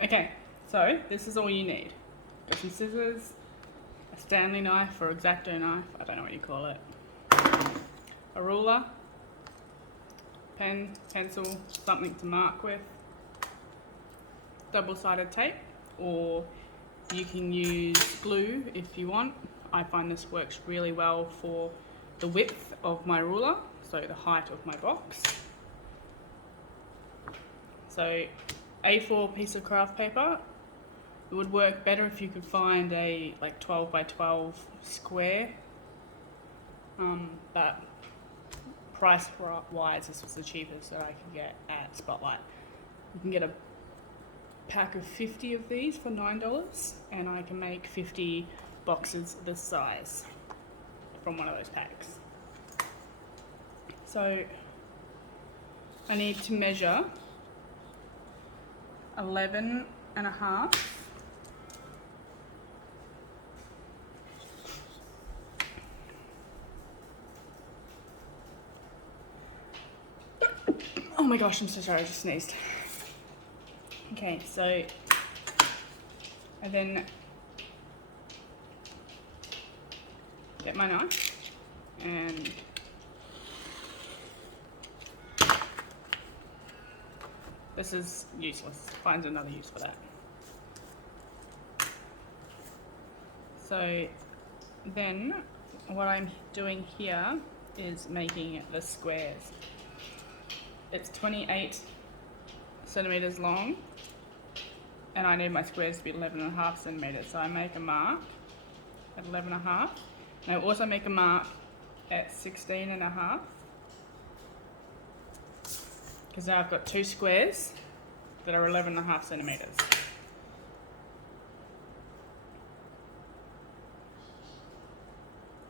Okay, so this is all you need. Got some scissors, a Stanley knife or X-Acto knife, I don't know what you call it, a ruler, pen, pencil, something to mark with, double-sided tape, or you can use glue if you want. I find this works really well for the width of my ruler, so the height of my box. So A4 piece of craft paper, it would work better if you could find a like 12 by 12 square, but price wise this was the cheapest that I could get at Spotlight. You can get a pack of 50 of these for $9, and I can make 50 boxes this size from one of those packs. So I need to measure 11 and a half oh my gosh, I'm so sorry, I just sneezed. Okay, so I then get my knife and this is useless, find another use for that. So then what I'm doing here is making the squares. It's 28 centimeters long and I need my squares to be 11.5 centimeters. So I make a mark at 11.5 and I also make a mark at 16.5 because now I've got two squares that are 11.5 centimeters.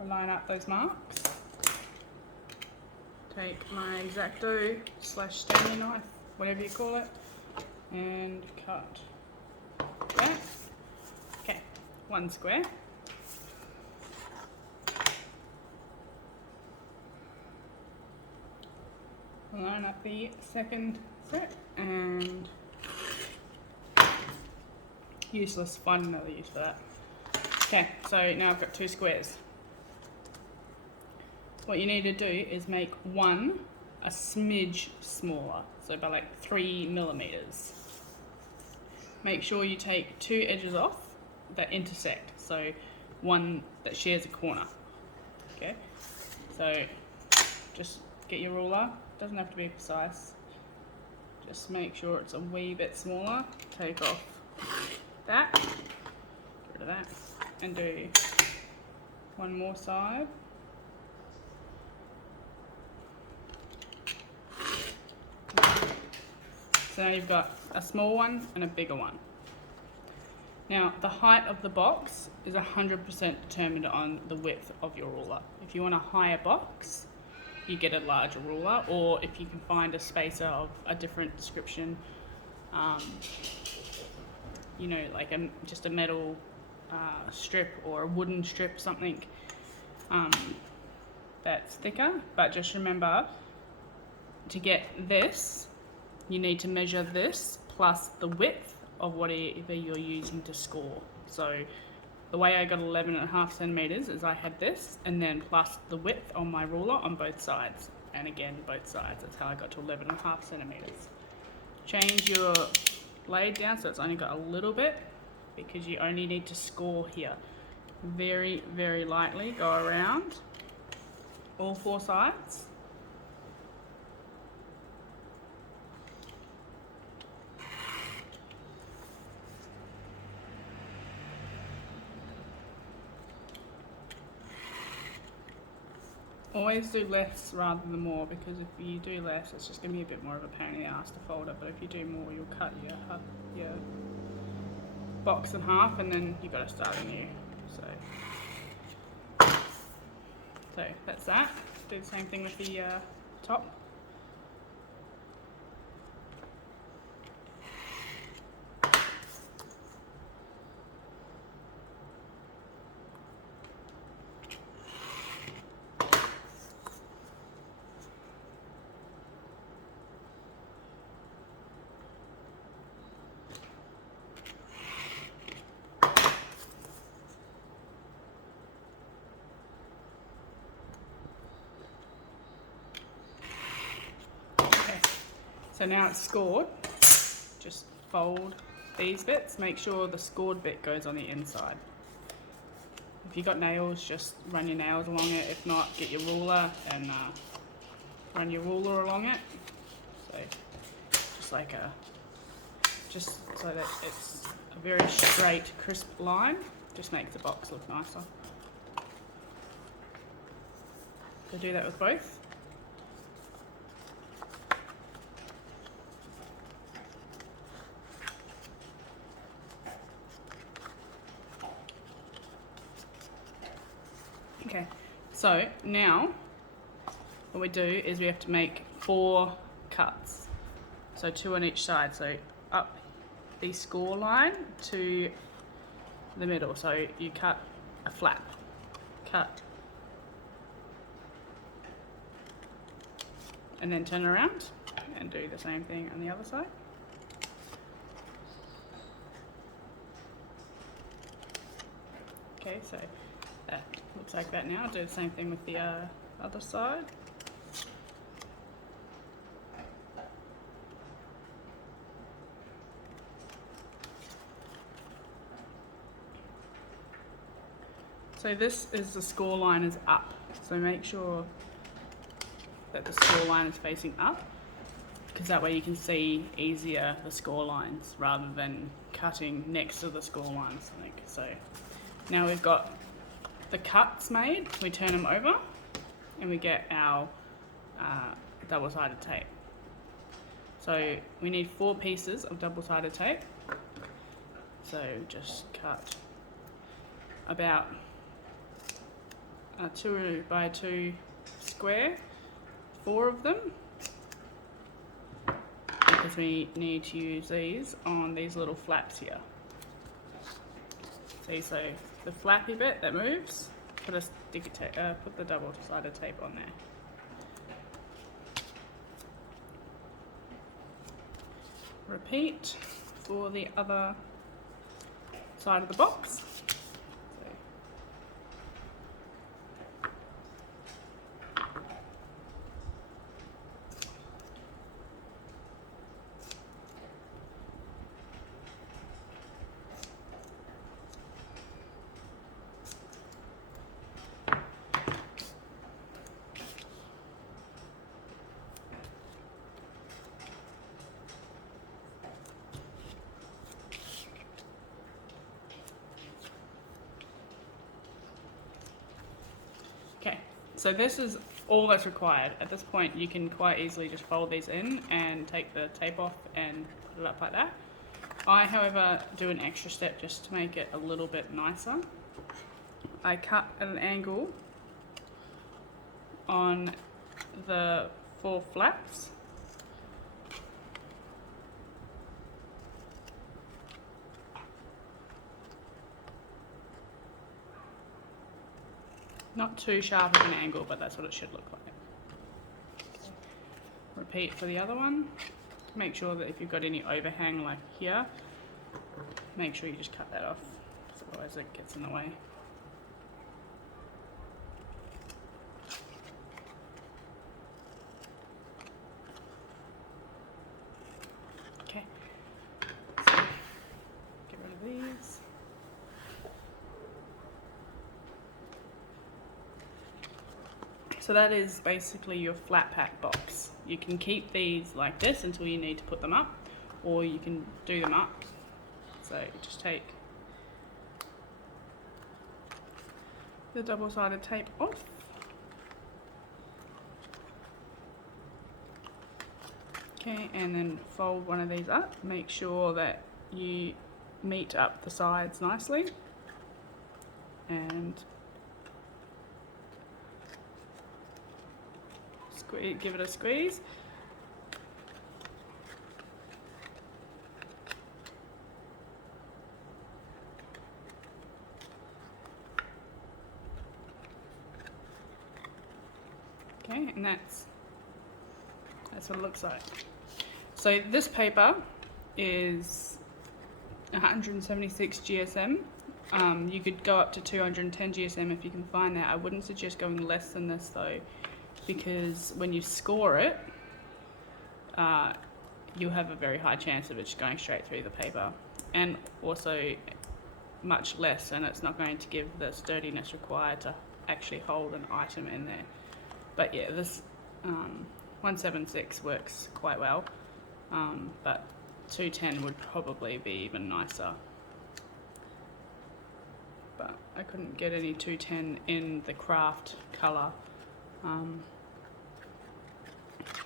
I'll line up those marks. Take my X-Acto / Stanley knife, whatever you call it, and cut that. Okay, one square. Line up the second set and useless, find another use for that. Okay, so now I've got two squares. What you need to do is make one a smidge smaller, so by like 3 millimeters. Make sure you take two edges off that intersect, so one that shares a corner. Okay, so just get your ruler, doesn't have to be precise, just make sure it's a wee bit smaller. Take off that, get rid of that, and do one more side. So now you've got a small one and a bigger one. Now the height of the box is 100% determined on the width of your ruler. If you want a higher box, you get a larger ruler, or if you can find a spacer of a different description, you know, like just a metal strip or a wooden strip, something that's thicker. But just remember, to get this, you need to measure this plus the width of whatever you're using to score. So the way I got 11.5 centimeters is I had this and then plus the width on my ruler on both sides, and again both sides. That's how I got to 11.5 centimeters. Change your blade down so it's only got a little bit, because you only need to score here. Very, very lightly go around all four sides. Always do less rather than more, because if you do less, it's just going to be a bit more of a pain in the ass to fold it. But if you do more, you'll cut your box in half, and then you've got to start anew. So that's that. Do the same thing with the top. So now it's scored. Just fold these bits. Make sure the scored bit goes on the inside. If you've got nails, just run your nails along it. If not, get your ruler and run your ruler along it. So just so that it's a very straight, crisp line. Just makes the box look nicer. So do that with both. Okay, so now what we do is we have to make 4 cuts. So 2 on each side. So up the score line to the middle. So you cut a flap. Cut. And then turn around and do the same thing on the other side. Okay, so that looks like that now. Do the same thing with the other side. So this is the score line is up. So make sure that the score line is facing up, because that way you can see easier the score lines rather than cutting next to the score lines. So now we've got the cuts made, we turn them over and we get our double-sided tape. So we need 4 pieces of double-sided tape. So just cut about a 2 by 2 square, 4 of them, because we need to use these on these little flaps here. See, so the flappy bit that moves, put the double-sided tape on there. Repeat for the other side of the box. Okay, so this is all that's required. At this point you can quite easily just fold these in and take the tape off and put it up like that. I, however, do an extra step just to make it a little bit nicer. I cut at an angle on the 4 flaps. Not too sharp of an angle, but that's what it should look like. Okay. Repeat for the other one. Make sure that if you've got any overhang like here, make sure you just cut that off, because otherwise it gets in the way. Okay, so get rid of these. So that is basically your flat pack box. You can keep these like this until you need to put them up, or you can do them up. So just take the double-sided tape off. Okay, and then fold one of these up. Make sure that you meet up the sides nicely, and give it a squeeze. Okay, and that's what it looks like. So this paper is 176 GSM. You could go up to 210 GSM if you can find that. I wouldn't suggest going less than this though, because when you score it, you'll have a very high chance of it just going straight through the paper, and also much less, and it's not going to give the sturdiness required to actually hold an item in there. But yeah, this 176 works quite well, but 210 would probably be even nicer. But I couldn't get any 210 in the Kraft colour.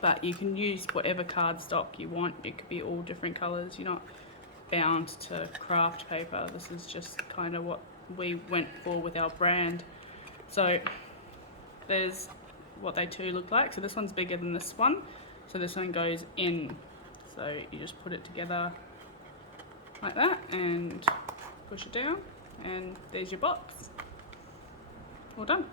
But you can use whatever cardstock you want. It could be all different colours. You're not bound to Kraft paper. This is just kind of what we went for with our brand. So there's what they two look like. So this one's bigger than this one. So this one goes in. So you just put it together like that and push it down, and there's your box. All done.